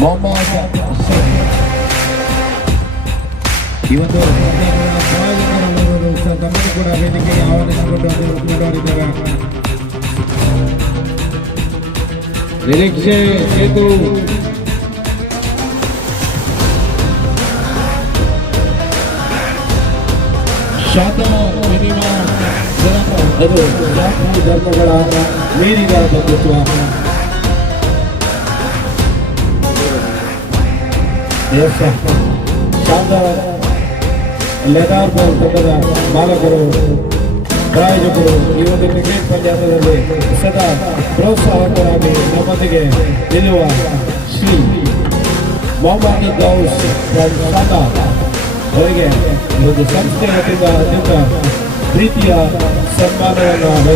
ಮೊಹಮ್ಮದ್ ಶಫಿ. ಇವತ್ತು ತಮ್ಮನ್ನು ಕೂಡ ವೇದಿಕೆಗೆ ಆಹ್ವಾನಿಸಿಕೊಂಡು ಮುಂದುವರಿದ್ದೇವೆ. ನಿರೀಕ್ಷೆ ಸೇತು ಶಾಂತ ಅದು ಜಾತಿ ಧರ್ಮಗಳ ಮೀರಿದ ಬಂಧುತ್ವ. ಶಾಂತ ಲೆದಾರ್ ತಂಡದ ಬಾಲಕರು ಪ್ರಾಯೋಜಕರು ಈ ಒಂದು ಕ್ರಿಕೆಟ್ ಪಂದ್ಯಾಟದಲ್ಲಿ ಸದಾ ಪ್ರೋತ್ಸಾಹಕರಾಗಿ ನಮ್ಮೊಂದಿಗೆ ನಿಲ್ಲುವ ಶ್ರೀ ಮೊಹಮ್ಮದ್ ಗೌಸ್ ಶಾಂತ ಅವರಿಗೆ ಒಂದು ಸಂಸ್ಥೆಯ ವತಿಯಿಂದ ಅತ್ಯಂತ ಪ್ರೀತಿಯ ಸನ್ಮಾನವನ್ನು